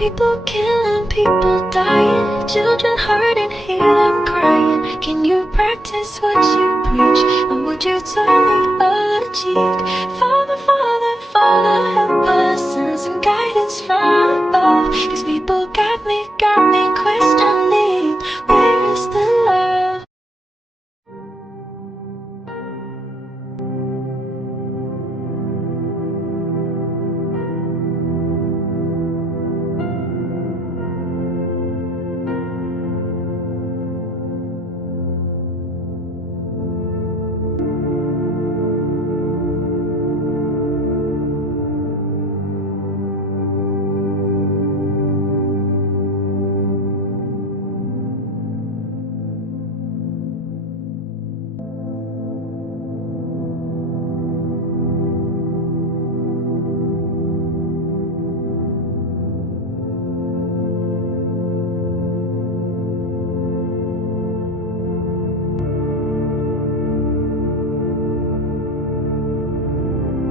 People killing, people dying, children hurt and hear them crying. Can you practice what you preach and what you taught me achieved?